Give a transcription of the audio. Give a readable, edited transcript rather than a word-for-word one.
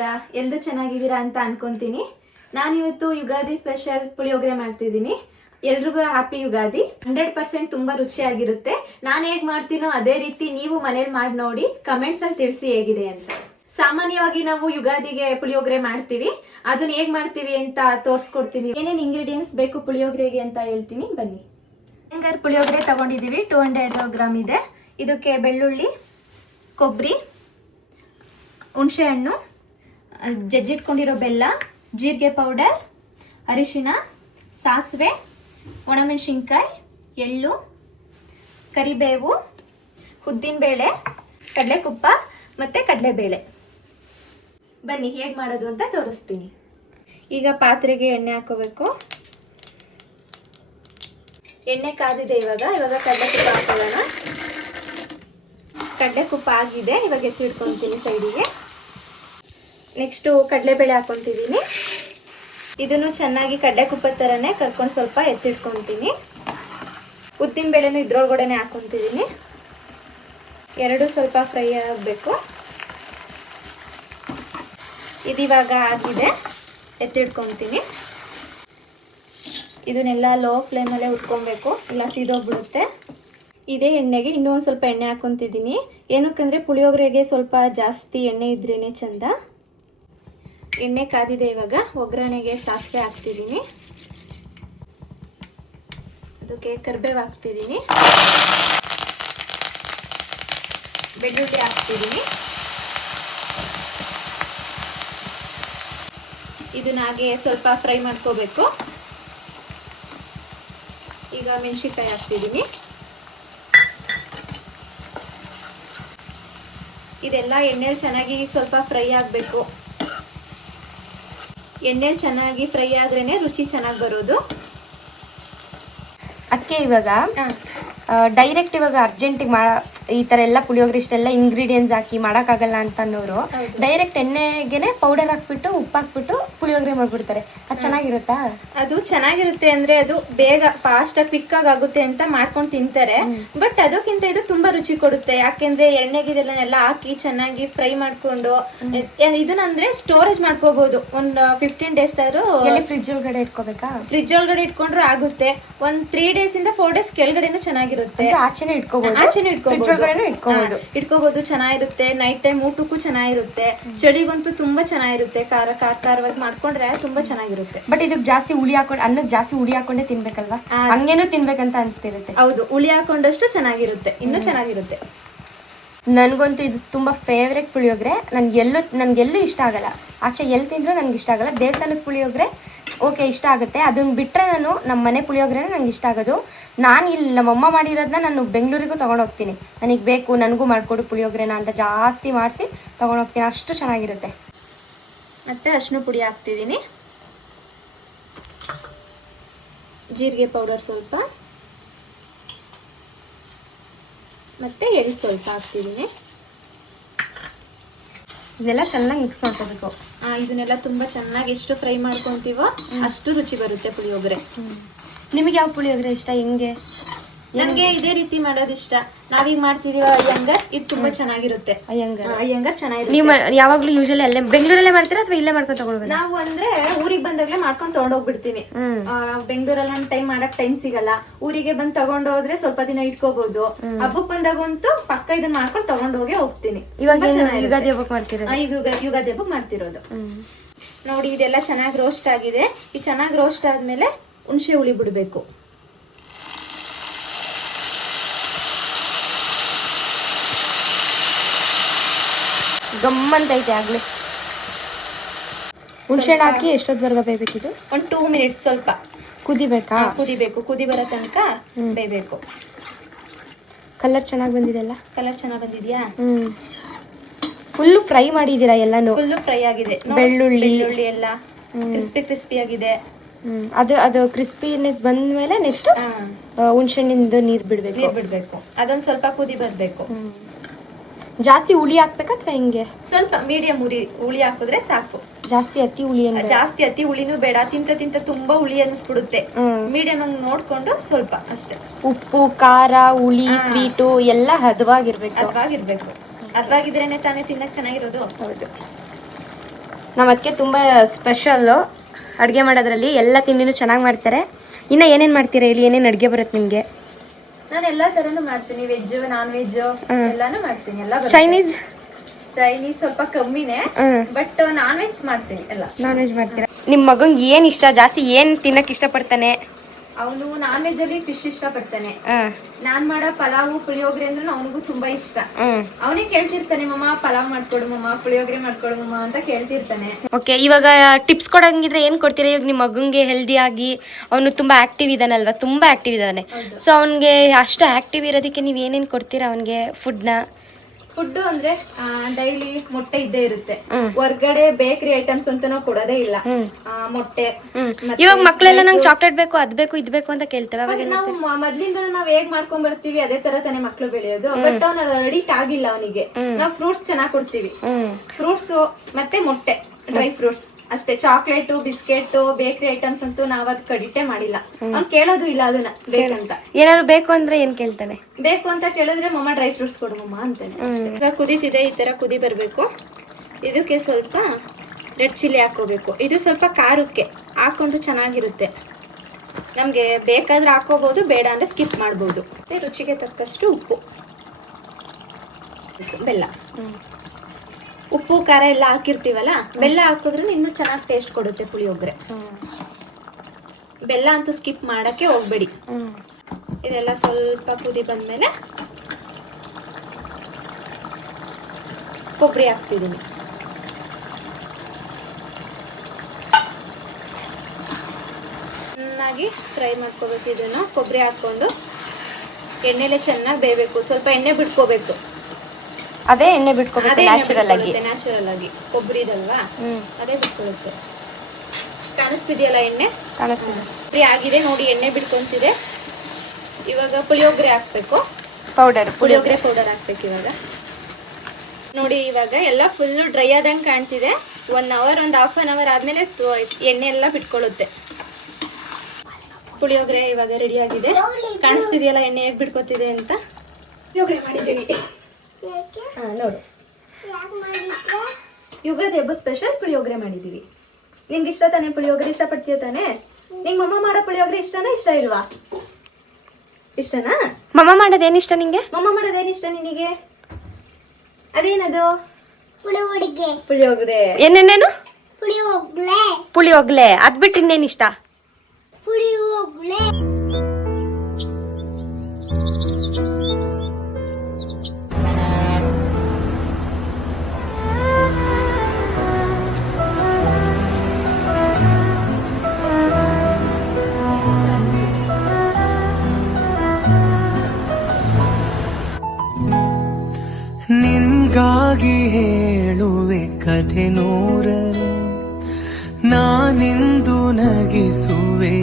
ಹೇಗಿದ್ದೀರಾ? ಎಲ್ಲರೂ ಚೆನ್ನಾಗಿದ್ದೀರಾ ಅಂತ ಅನ್ಕೊಂತೀನಿ. ನಾನಿವತ್ತು ಯುಗಾದಿ ಸ್ಪೆಷಲ್ ಪುಳಿಯೋಗರೆ ಮಾಡ್ತಿದ್ದೀನಿ. ಎಲ್ರಿಗೂ ಹ್ಯಾಪಿ ಯುಗಾದಿ. 100% ತುಂಬಾ ರುಚಿಯಾಗಿರುತ್ತೆ. ನಾನು ಹೇಗೆ ಮಾಡ್ತೀನೋ ಅದೇ ರೀತಿ ನೀವು ಮನೇಲಿ ಮಾಡಿ ನೋಡಿ, ಕಮೆಂಟ್ಸ್ ಅಲ್ಲಿ ತಿಳಿಸಿ ಹೇಗಿದೆ ಅಂತ. ಸಾಮಾನ್ಯವಾಗಿ ನಾವು ಯುಗಾದಿಗೆ ಪುಳಿಯೋಗರೆ ಮಾಡ್ತೀವಿ. ಅದನ್ನ ಹೇಗೆ ಮಾಡ್ತೀವಿ ಅಂತ ತೋರಿಸ್ಕೊಡ್ತೀನಿ. ಏನೇನು ಇಂಗ್ರೀಡಿಯೆಂಟ್ಸ್ ಬೇಕು ಪುಳಿಯೋಗರೆಗೆ ಅಂತ ಹೇಳ್ತೀನಿ, ಬನ್ನಿ. ಹೆಂಗಾರು ಪುಳಿಯೋಗರೆ ತಗೊಂಡಿದ್ದೀವಿ, 200 ಗ್ರಾಮ್ ಇದೆ. ಇದಕ್ಕೆ ಬೆಳ್ಳುಳ್ಳಿ, ಕೊಬ್ಬರಿ, ಹುಣಸೆ ಹಣ್ಣು, ಜಜ್ಜಿಟ್ಕೊಂಡಿರೋ ಬೆಲ್ಲ, ಜೀರಿಗೆ ಪೌಡರ್, ಅರಿಶಿಣ, ಸಾಸಿವೆ, ಒಣಮೆಣಸಿನ್ಕಾಯಿ, ಎಳ್ಳು, ಕರಿಬೇವು, ಉದ್ದಿನಬೇಳೆ, ಕಡಲೆಕುಪ್ಪ ಮತ್ತು ಕಡಲೆಬೇಳೆ. ಬನ್ನಿ ಹೇಗೆ ಮಾಡೋದು ಅಂತ ತೋರಿಸ್ತೀನಿ. ಈಗ ಪಾತ್ರೆಗೆ ಎಣ್ಣೆ ಹಾಕೋಬೇಕು. ಎಣ್ಣೆ ಕಾದಿದೆ. ಇವಾಗ ಕಡಲೆಕುಪ್ಪ ಹಾಕೋಣ. ಕಡಲೆಕುಪ್ಪ ಆಗಿದೆ. ಇವಾಗ ಎತ್ತಿಡ್ಕೊತೀನಿ ಸೈಡಿಗೆ. ನೆಕ್ಸ್ಟು ಕಡಲೆಬೇಳೆ ಹಾಕೊತಿದ್ದೀನಿ. ಇದನ್ನು ಚೆನ್ನಾಗಿ ಕಡಲೆಕುಪ್ಪ ಥರನೇ ಕರ್ಕೊಂಡು ಸ್ವಲ್ಪ ಎತ್ತಿಟ್ಕೊತೀನಿ. ಉದ್ದಿನಬೇಳೆನೂ ಇದ್ರೊಳಗಡೆನೆ ಹಾಕೊತಿದ್ದೀನಿ. ಎರಡು ಸ್ವಲ್ಪ ಫ್ರೈ ಆಗಬೇಕು. ಇದಿವಾಗ ಆಗಿದೆ, ಎತ್ತಿಟ್ಕೊತೀನಿ. ಇದನ್ನೆಲ್ಲ ಲೋ ಫ್ಲೇಮಲ್ಲೇ ಉಟ್ಕೊಬೇಕು, ಇಲ್ಲ ಸೀದೋಗ್ಬಿಡುತ್ತೆ. ಇದೇ ಎಣ್ಣೆಗೆ ಇನ್ನೂ ಒಂದು ಸ್ವಲ್ಪ ಎಣ್ಣೆ ಹಾಕೊತಿದ್ದೀನಿ. ಏನಕ್ಕಂದರೆ ಪುಳಿಯೋಗರೆಗೆ ಸ್ವಲ್ಪ ಜಾಸ್ತಿ ಎಣ್ಣೆ ಇದ್ರೇ ಚಂದ. ಎಣ್ಣೆ ಕಾದಿದೆ. ಇವಾಗ ಒಗ್ಗರಣೆಗೆ ಸಾಸಿವೆ ಹಾಕ್ತಿದ್ದೀನಿ. ಅದಕ್ಕೆ ಕರಿಬೇವು ಹಾಕ್ತಿದ್ದೀನಿ. ಬೆಳ್ಳುಳ್ಳಿ ಹಾಕ್ತಿದ್ದೀನಿ. ಇದನ್ನ ಹಾಗೆ ಸ್ವಲ್ಪ ಫ್ರೈ ಮಾಡ್ಕೋಬೇಕು. ಈಗ ಮೆಣಸಿನ್ಕಾಯಿ ಹಾಕ್ತಿದ್ದೀನಿ. ಇದೆಲ್ಲ ಎಣ್ಣೆಲಿ ಚೆನ್ನಾಗಿ ಸ್ವಲ್ಪ ಫ್ರೈ ಆಗಬೇಕು. ಎಣ್ಣೆಲಿ ಚೆನ್ನಾಗಿ ಫ್ರೈ ಆದ್ರೇನೆ ರುಚಿ ಚೆನ್ನಾಗಿ ಬರೋದು. ಅದಕ್ಕೆ ಇವಾಗ ಡೈರೆಕ್ಟ್ ಇವಾಗ ಅರ್ಜೆಂಟಿಗೆ ಈ ಥರ ಎಲ್ಲ ಪುಳಿಯೋಗರೆ ಇಷ್ಟೆಲ್ಲ ಇಂಗ್ರೀಡಿಯೆಂಟ್ಸ್ ಹಾಕಿ ಮಾಡೋಕ್ಕಾಗಲ್ಲ ಅಂತ ಅನ್ನೋರು ಡೈರೆಕ್ಟ್ ಎಣ್ಣೆಗೆನೆ ಪೌಡರ್ ಹಾಕ್ಬಿಟ್ಟು ಉಪ್ಪು ಹಾಕ್ಬಿಟ್ಟು ಪುಳಿಯೋಗರೆ ಮಾಡ್ಬಿಡ್ತಾರೆ. ಅದು ಚೆನ್ನಾಗಿರುತ್ತಾ? ಅದು ಚೆನ್ನಾಗಿರುತ್ತೆ ಅಂದ್ರೆ ಅದು ಬೇಗ ಫಾಸ್ಟ್ ಕ್ವಿಕ್ ಆಗುತ್ತೆ ಅಂತ ಮಾಡ್ಕೊಂಡು ತಿಂತಾರೆ. ಬಟ್ ಅದಕ್ಕಿಂತ ಇದು ತುಂಬಾ ರುಚಿ ಕೊಡುತ್ತೆ. ಯಾಕೆಂದ್ರೆ ಎಣ್ಣೆಗಿದೆಲ್ಲ ಹಾಕಿ ಚೆನ್ನಾಗಿ ಫ್ರೈ ಮಾಡ್ಕೊಂಡು ಇದನ್ನಂದ್ರೆ ಸ್ಟೋರೇಜ್ ಮಾಡ್ಕೋಬಹುದು. ಒಂದು 15 days ಫ್ರಿಜ್ ಒಳಗಡೆ ಇಟ್ಕೋಬೇಕಾ? ಫ್ರಿಜ್ ಒಳಗಡೆ ಇಟ್ಕೊಂಡ್ರು ಆಗುತ್ತೆ. ಒಂದು 3 days ಇಂದ 4 days ಕೆಳಗಡೆನೂ ಚೆನ್ನಾಗಿರುತ್ತೆ. ಆಚೆನೆ ಇಟ್ಕೋಬಹುದು. ಇಟ್ಕೋಬಹುದು. ಚೆನ್ನಾಗಿರುತ್ತೆ. ನೈಟ್ ಟೈಮ್ ಊಟಕ್ಕೂ ಚೆನ್ನಾಗಿರುತ್ತೆ. ಚಳಿಗಂತೂ ತುಂಬಾ ಚೆನ್ನಾಗಿರುತ್ತೆ. ಖಾರವಾಗಿ ಮಾಡ್ಕೊಂಡ್ರೆ ತುಂಬಾ ಚೆನ್ನಾಗಿರುತ್ತೆ. ಬಟ್ ಇದಕ್ಕೆ ಜಾಸ್ತಿ ಹುಳಿ ಹಾಕೊಂಡು ಅನ್ನಕ್ಕೆ ಜಾಸ್ತಿ ಹುಳಿ ಹಾಕೊಂಡೇ ತಿನ್ಬೇಕಲ್ವಾ? ಹಂಗೇನು ತಿನ್ಬೇಕಂತ ಅನ್ಸ್ತಿರುತ್ತೆ. ಹೌದು, ಹುಳಿ ಹಾಕೊಂಡಷ್ಟು ಚೆನ್ನಾಗಿರುತ್ತೆ, ಇನ್ನೂ ಚೆನ್ನಾಗಿರುತ್ತೆ. ನನಗಂತೂ ಇದು ತುಂಬಾ ಫೇವ್ರೆಟ್ ಪುಳಿಯೋಗರೆ. ನನ್ಗೆಲ್ಲೂ ಇಷ್ಟ ಆಗಲ್ಲ. ಆಚೆ ಎಲ್ಲಿ ತಿಂದ್ರು ನನ್ಗೆ ಇಷ್ಟ ಆಗಲ್ಲ. ದೇವಸ್ಥಾನದ ಪುಳಿಯೋಗರೆ ಓಕೆ ಇಷ್ಟ ಆಗುತ್ತೆ. ಅದನ್ನ ಬಿಟ್ಟರೆ ನಾನು ನಮ್ಮ ಮನೆ ಪುಳಿಯೋಗರೆ ನಂಗೆ ಇಷ್ಟ ಆಗೋದು. ನಾನು ಇಲ್ಲಿ ನಮ್ಮಮ್ಮ ಮಾಡಿರೋದನ್ನ ನಾನು ಬೆಂಗಳೂರಿಗೂ ತೊಗೊಂಡೋಗ್ತೀನಿ. ನನಗೆ ಬೇಕು, ನನಗೂ ಮಾಡಿಕೊಡು ಪುಳಿಯೋಗರೆನ ಅಂತ ಜಾಸ್ತಿ ಮಾಡಿಸಿ ತೊಗೊಂಡೋಗ್ತೀನಿ. ಅಷ್ಟು ಚೆನ್ನಾಗಿರುತ್ತೆ. ಮತ್ತು ಅರಿಶಿನ ಪುಡಿ ಹಾಕ್ತಿದ್ದೀನಿ. ಜೀರಿಗೆ ಪೌಡರ್ ಸ್ವಲ್ಪ, ಮತ್ತು ಎಳ್ಳು ಸ್ವಲ್ಪ ಹಾಕ್ತಿದ್ದೀನಿ. ಇದೆಲ್ಲ ಚೆನ್ನಾಗಿ ಮಿಕ್ಸ್ ಮಾಡ್ಕೋಬೇಕು. ಇದನ್ನೆಲ್ಲ ತುಂಬ ಚೆನ್ನಾಗಿ ಎಷ್ಟು ಫ್ರೈ ಮಾಡ್ಕೊತೀವೋ ಅಷ್ಟು ರುಚಿ ಬರುತ್ತೆ ಪುಳಿಯೋಗರೆ. ನಿಮಗೆ ಯಾವ ಪುಳಿಯೋಗರೆ ಇಷ್ಟ? ಹೆಂಗೆ? ನನಗೆ ಇದೇ ರೀತಿ ಮಾಡೋದು ಇಷ್ಟ. ನಾವೀಗ ಮಾಡ್ತಿದೀವ ಅಯ್ಯಂಗಾರ್, ಇದು ತುಂಬಾ ಚೆನ್ನಾಗಿರುತ್ತೆ. ಅಯ್ಯಂಗಾರ್ ಚೆನ್ನಾಗಿರುತ್ತೆ. ನೀವು ಯಾವಾಗ್ಲೂ ಯೂಶಲಿ ಅಲ್ಲೇ ಬೆಂಗಳೂರಲ್ಲೇ ಮಾಡ್ತೀರಾ ಅಥವಾ ಇಲ್ಲೇ ಮಾಡ್ಕೊಂಡು ತಗೊಳ್ಬೇಕು? ನಾವು ಅಂದ್ರೆ ಊರಿಗೆ ಬಂದಾಗಲೇ ಮಾಡ್ಕೊಂಡು ತಗೊಂಡೋಗ್ಬಿಡ್ತೀನಿ. ಬೆಂಗಳೂರಲ್ಲಿ ನಮ್ ಮಾಡಕ್ ಟೈಮ್ ಸಿಗಲ್ಲ. ಊರಿಗೆ ಬಂದು ತಗೊಂಡೋದ್ರೆ ಸ್ವಲ್ಪ ದಿನ ಇಟ್ಕೋಬಹುದು. ಹಬ್ಬಕ್ ಬಂದಾಗಂತೂ ಪಕ್ಕ ಇದನ್ನ ಮಾಡ್ಕೊಂಡು ತಗೊಂಡೋಗಿ ಹೋಗ್ತೀನಿ. ಇವಾಗ ಯುಗಾದಿ ಹಬ್ಬಕ್ ಮಾಡ್ತೀರಾ? ಯುಗಾದಿ ಹಬ್ಬಕ್ ಮಾಡ್ತಿರೋದು. ನೋಡಿ, ಇದೆಲ್ಲ ಚೆನ್ನಾಗಿ ರೋಸ್ಟ್ ಆಗಿದೆ. ಈ ಚೆನ್ನಾಗಿ ರೋಸ್ಟ್ ಆದ್ಮೇಲೆ ಹುಣಸೆ ಹುಳಿ ಬಿಡ್ಬೇಕು. ಗಮ್ಮಂತೈತೆ ಆಗ್ಲಿ. ಹುಣಸೆ ಹಾಕಿ ಎಷ್ಟೊತ್ತವರೆಗೆ ಬೇಯಬೇಕಿದು? ಒಂದು 2 minutes ಸ್ವಲ್ಪ ಕುದಿಬೇಕಾ? ಕುದಿಬೇಕು. ಕುದಿ ಬರೋ ತನಕ ಬೇಯಬೇಕು. ಕಲರ್ ಚೆನ್ನಾಗಿ ಬಂದಿದೆಲ್ಲ? ಕಲರ್ ಚೆನ್ನಾಗಿ ಬಂದಿದ್ಯಾ? ಫುಲ್ಲು ಫ್ರೈ ಮಾಡಿದ್ದೀರಾ ಎಲ್ಲಾನು? ಫುಲ್ಲು ಫ್ರೈ ಆಗಿದೆ. ಬೆಳ್ಳುಳ್ಳಿ ಎಲ್ಲ ಕ್ರಿಸ್ಪಿ ಆಗಿದೆ. ಅದು ಕ್ರಿಸ್ಪಿನೆಸ್ ಬಂದ್ಮೇಲೆ ನೆಕ್ಸ್ಟ್ ಹುಣಸೆಹಣ್ಣಿಂದು ನೀರು ಬಿಡ್ಬೇಕು. ಅದೊಂದು ಸ್ವಲ್ಪ ಕುದಿ ಬರ್ಬೇಕು. ಜಾಸ್ತಿ ಹುಳಿ ಹಾಕ್ಬೇಕಾ ಅಥವಾ ಹೆಂಗೆ? ಸ್ವಲ್ಪ ಮೀಡಿಯಂ ಹುಳಿ ಹಾಕಿದ್ರೆ ಸಾಕು. ಜಾಸ್ತಿ ಅತಿ ಹುಳಿನೂ ಬೇಡ. ತಿಂತ ತುಂಬಾ ಹುಳಿ ಅನಿಸ್ಬಿಡುತ್ತೆ. ಮೀಡಿಯಂ ಆಗಿ ನೋಡ್ಕೊಂಡು ಸ್ವಲ್ಪ ಅಷ್ಟೇ. ಉಪ್ಪು, ಖಾರ, ಹುಳಿ, ಸ್ವೀಟು ಎಲ್ಲ ಹದವಾಗಿರ್ಬೇಕು. ಹದವಾಗಿದ್ರೇನೆ ತಾನೇ ತಿನ್ನಕ್ ಚೆನ್ನಾಗಿರೋದು. ಹೌದು. ನಮ್ಮ ಅದಕ್ಕೆ ತುಂಬ ಸ್ಪೆಷಲ್ಲು ಅಡುಗೆ ಮಾಡೋದ್ರಲ್ಲಿ. ಎಲ್ಲ ತಿಂಡಿನೂ ಚೆನ್ನಾಗಿ ಮಾಡ್ತಾರೆ. ಇನ್ನು ಏನೇನು ಮಾಡ್ತೀರಾ ಹೇಳಿ, ಏನೇನು ಅಡುಗೆ ಬರುತ್ತೆ ನಿಮಗೆ? ನಾನು ಎಲ್ಲ ತರನು ಮಾಡ್ತೀನಿ, ವೆಜ್ ನಾನ್ ವೆಜ್ ಎಲ್ಲಾನು ಮಾಡ್ತೀನಿ. ಎಲ್ಲ ಚೈನೀಸ್ ಸ್ವಲ್ಪ ಕಮ್ಮಿನೇ, ಬಟ್ ನಾನ್ ವೆಜ್ ಮಾಡ್ತೀನಿ. ಎಲ್ಲ ನಾನ್ ವೆಜ್ ಮಾಡ್ತೀರಾ? ನಿಮ್ಮ ಮಗಂಗೆ ಏನು ಇಷ್ಟ ಜಾಸ್ತಿ, ಏನು ತಿನ್ನಕ್ಕೆ ಇಷ್ಟಪಡ್ತಾನೆ? ಅವನು ನಾನ್ ವೆಜ್ ಅಲ್ಲಿ ಫಿಶ್ ಇಷ್ಟಪಡ್ತಾನೆ. ನಾನ್ ಮಾಡೋ ಪಲಾವು ಪುಳಿಯೋಗರೆ ಅಂದ್ರೆ ಅವನಿಗೂ ತುಂಬಾ ಇಷ್ಟ. ಅವನೇ ಕೇಳ್ತಿರ್ತಾನೆ, ಮಮ್ಮ ಪಲಾವ್ ಮಾಡ್ಕೊಡು ಮಮ್ಮ, ಪುಳಿಯೋಗರೆ ಮಾಡ್ಕೊಡು ಮಮ್ಮ ಅಂತ ಕೇಳ್ತಿರ್ತಾನೆ. ಓಕೆ, ಇವಾಗ ಟಿಪ್ಸ್ ಕೊಡಂಗಿದ್ರೆ ಏನು ಕೊಡ್ತೀರಾ? ಇವಾಗ ನಿಮ್ಮ ಮಗಂಗೆ ಹೆಲ್ದಿ ಆಗಿ, ಅವನು ತುಂಬಾ ಆಕ್ಟಿವ್ ಇದ್ದಾನಲ್ವಾ, ತುಂಬಾ ಆಕ್ಟಿವ್ ಇದ್ದಾನೆ. ಸೊ ಅವನಿಗೆ ಅಷ್ಟು ಆಕ್ಟಿವ್ ಇರೋದಕ್ಕೆ ನೀವು ಏನೇನು ಕೊಡ್ತೀರಾ ಅವನಿಗೆ ಫುಡ್ನ? ಫುಡ್ ಅಂದ್ರೆ ಡೈಲಿ ಮೊಟ್ಟೆ ಇದ್ದೇ ಇರುತ್ತೆ. ಹೊರ್ಗಡೆ ಬೇಕರಿ ಐಟಮ್ಸ್ ಅಂತಾನೂ ಕೊಡೋದೇ ಇಲ್ಲ. ಮೊಟ್ಟೆ. ಇವಾಗ ಮಕ್ಕಳೆಲ್ಲ ನಂಗೆ ಚಾಕ್ಲೇಟ್ ಬೇಕು, ಅದ್ ಬೇಕು, ಇದ್ ಬೇಕು ಅಂತ ಕೇಳ್ತೇವೆ. ಅವಾಗ ನಾವು ಮೊದ್ಲಿಂದ ನಾವ್ ಹೇಗ್ ಮಾಡ್ಕೊಂಡ್ ಬರ್ತೀವಿ ಅದೇ ತರ ತಾನೇ ಮಕ್ಳು ಬೆಳೆಯೋದು. ಬಟ್ ಅವ್ನ ಅಡಿಕ್ಟ್ ಆಗಿಲ್ಲ ಅವನಿಗೆ. ನಾವ್ ಫ್ರೂಟ್ಸ್ ಚೆನ್ನಾಗ್ ಕೊಡ್ತೀವಿ. ಫ್ರೂಟ್ಸ್ ಮತ್ತೆ ಮೊಟ್ಟೆ, ಡ್ರೈ ಫ್ರೂಟ್ಸ್ ಅಷ್ಟೇ. ಚಾಕ್ಲೇಟ್, ಬಿಸ್ಕೆಟ್, ಬೇಕರಿ ಐಟಮ್ಸ್ ಅಂತೂ ನಾವ್ ಅದಕ್ಕೆ ಅಡಿಕ್ಟೇ ಮಾಡಿಲ್ಲ. ಅವ್ನ್ ಕೇಳೋದು ಇಲ್ಲ ಅದನ್ನ ಬೇಕಂತ. ಏನಾದ್ರು ಬೇಕು ಅಂದ್ರೆ ಏನ್ ಕೇಳ್ತಾನೆ? ಬೇಕು ಅಂತ ಕೇಳಿದ್ರೆ ಮಮ್ಮ ಡ್ರೈ ಫ್ರೂಟ್ಸ್ ಕೊಡು ಮಮ್ಮ ಅಂತಾನೆ. ಇವಾಗ ಕುದೀತಿದೆ, ಈ ತರ ಕುದಿ ಬರ್ಬೇಕು. ಇದಕ್ಕೆ ಸ್ವಲ್ಪ ರೆಡ್ ಚಿಲ್ಲಿ ಹಾಕೋಬೇಕು. ಇದು ಸ್ವಲ್ಪ ಖಾರಕ್ಕೆ ಹಾಕೊಂಡು ಚೆನ್ನಾಗಿರುತ್ತೆ. ನಮ್ಗೆ ಬೇಕಾದ್ರೆ ಹಾಕೋಬಹುದು, ಬೇಡ ಅಂದ್ರೆ ಸ್ಕಿಪ್ ಮಾಡ್ಬೋದು. ಮತ್ತೆ ರುಚಿಗೆ ತಕ್ಕಷ್ಟು ಉಪ್ಪು, ಬೆಲ್ಲ. ಉಪ್ಪು ಖಾರ ಎಲ್ಲ ಹಾಕಿರ್ತೀವಲ್ಲ, ಬೆಲ್ಲ ಹಾಕಿದ್ರೆ ಇನ್ನೂ ಚೆನ್ನಾಗಿ ಟೇಸ್ಟ್ ಕೊಡುತ್ತೆ ಪುಳಿಯೋಗರೆ. ಬೆಲ್ಲ ಅಂತೂ ಸ್ಕಿಪ್ ಮಾಡಕ್ಕೆ ಹೋಗ್ಬೇಡಿ. ಇದೆಲ್ಲ ಸ್ವಲ್ಪ ಕುದಿ ಬಂದ್ಮೇಲೆ ಕೊಬ್ಬರಿ ಹಾಕ್ತಿದ್ದೀನಿ. ಚೆನ್ನಾಗಿ ಫ್ರೈ ಮಾಡ್ಕೋಬೇಕು. ಇದನ್ನು ಕೊಬ್ಬರಿ ಹಾಕೊಂಡು ಎಣ್ಣೆಲೆ ಚೆನ್ನಾಗಿ ಬೇಯಬೇಕು. ಸ್ವಲ್ಪ ಎಣ್ಣೆ ಬಿಟ್ಕೋಬೇಕು. ಅದೇ ಎಣ್ಣೆ ಬಿಟ್ಕೋಬೇಕು ನ್ಯಾಚುರಲ್ ಆಗಿ. ಕೊಬ್ಬರಿದಲ್ವಾ, ಅದೇ ಬಿಟ್ಕೊಳ್ಳುತ್ತೆ. ಕಾಣಿಸ್ತಿದೆಯಲ್ಲ ಎಣ್ಣೆ? ಕಾಣಿಸ್ತಿದೆ. ಫ್ರೈ ಆಗಿದೆ ನೋಡಿ, ಎಣ್ಣೆ ಬಿಟ್ಕೊಂತಿದೆ. ಇವಾಗ ಪುಳಿಯೋಗರೆ ಹಾಕ್ಬೇಕು. ಪುಳಿಯೋಗರೆ ಪೌಡರ್ ಹಾಕ್ಬೇಕು ಇವಾಗ. ನೋಡಿ ಇವಾಗ ಎಲ್ಲ ಫುಲ್ ಡ್ರೈ ಆದಂಗೆ ಕಾಣ್ತಿದೆ. 1 ಅವರ್, ಒಂದು ಹಾಫ್ ಅನ್ ಅವರ್ ಆದ್ಮೇಲೆ ಎಣ್ಣೆ ಎಲ್ಲ ಬಿಟ್ಕೊಳ್ಳುತ್ತೆ. ಪುಳಿಯೋಗರೆ ಇವಾಗ ರೆಡಿ ಆಗಿದೆ. ಕಾಣಿಸ್ತಿದೆಯಲ್ಲ ಎಣ್ಣೆ ಹೇಗೆ ಬಿಟ್ಕೋತಿದೆ ಅಂತ. ಪುಳಿಯೋಗರೆ ಮಾಡಿದ್ದೀವಿ. ನೋಡು, ಯುಗಾದಿ ಹಬ್ಬ ಸ್ಪೆಷಲ್ ಪುಳಿಯೋಗರೆ ಮಾಡಿದೀವಿ. ನಿಂಗೆ ಇಷ್ಟ ತಾನೆ ಪುಳಿಯೋಗರೆ? ಇಷ್ಟಪಡ್ತೀಯ ತಾನೆ? ನಿಂಗೆ ಮಮ್ಮ ಮಾಡೋ ಪುಳಿಯೋಗರೆ ಇಷ್ಟನಾ, ಇಷ್ಟ ಇಲ್ವಾ? ಇಷ್ಟನಾ? ಮಮ್ಮ ಮಾಡೋದೇನಿಷ್ಟ ನಿಂಗೆ? ಮಮ್ಮ ಮಾಡೋದೇನಿಷ್ಟ ನಿನಗೆ? ಅದೇನದು? ಪುಳಿಯೋಗರೆ. ಏನೇನೇನು? ಪುಳಿಯೋಗರೆ. ಅದ್ ಬಿಟ್ಟು ಇನ್ನೇನಿಷ್ಟ? ನಿನ್ಗಾಗಿ ಹೇಳುವೆ ಕಥೆ ನೂರರು, ನಾನಿಂದು ನಗಿಸುವೆ